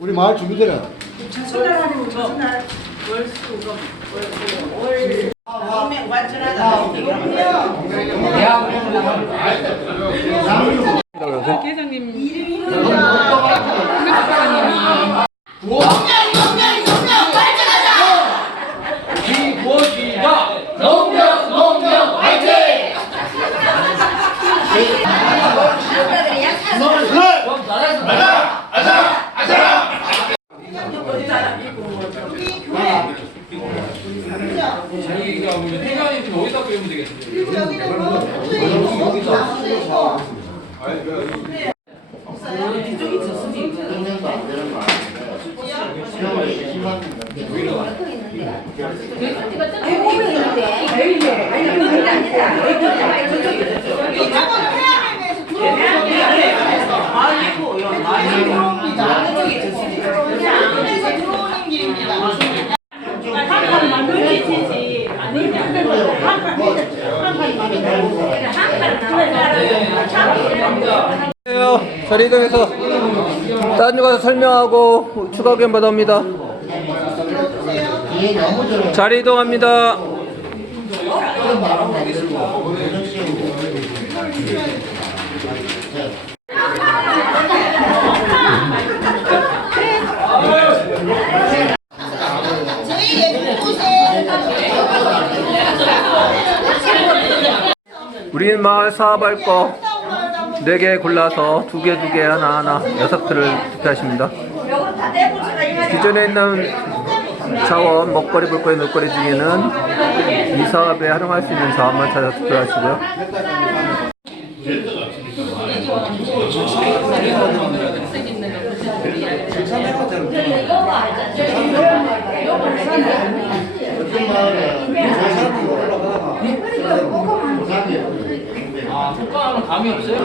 우리 마을 주민들은 첫날 하면 첫날 동맹 완전하다. 자기가 보면 태관이 지금 어디다 끓이면 여기는 뭐 투입 나오는 있고 동네도 안 되는 거 아닌데 시험을 심한 이쪽은 해양에서 들어오는 마을이고 마을이 들어옵니다. 이쪽이 해양에서 들어오는 길입니다. 한칸 만들지 자리 이동해서 다른 데 가서 설명하고 추가 의견 받아옵니다. 자리 이동합니다. 우리 마을 사업할 거 4개 골라서 두 개, 두 개, 하나, 하나, 여섯 표를 투표하십니다. 기존에 있는 자원, 먹거리, 볼거리, 놀거리 중에는 이 사업에 활용할 수 있는 자원만 찾아 투표하시고요. 어떤 마을에 조사비 올라가 조사비 아, 효과는 감이 없어요?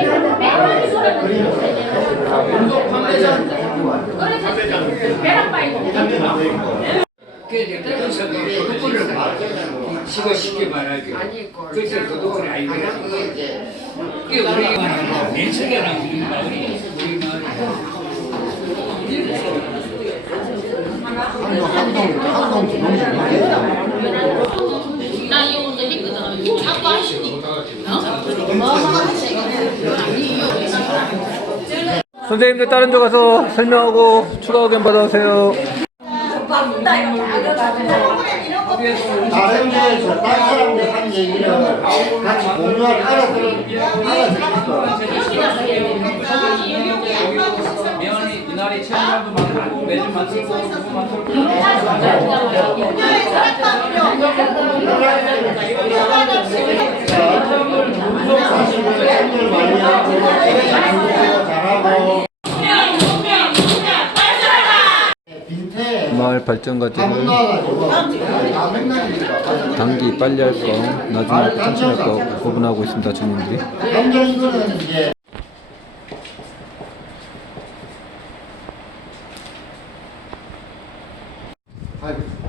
어 시고 쉽게 말하기. 그때 도둑은 아니고. 그게 우리 마을 민석이랑 우리 마을이 우리 마을. 한동 한동 나 이거 오늘 했거든. 자꾸 하시니. 선생님들 다른 데 가서 설명하고 추가 의견 받아오세요. 다른 데에서 다른 사람들 한 얘기를 같이 공유할 알아들은 알아듣니 잘하고 빈태 마을 발전 맥락이니까 단기 빨리 할 거, 나중에 천천히 할 거 구분하고 있습니다, 주민들이. 감정 이거는 이제 아이고.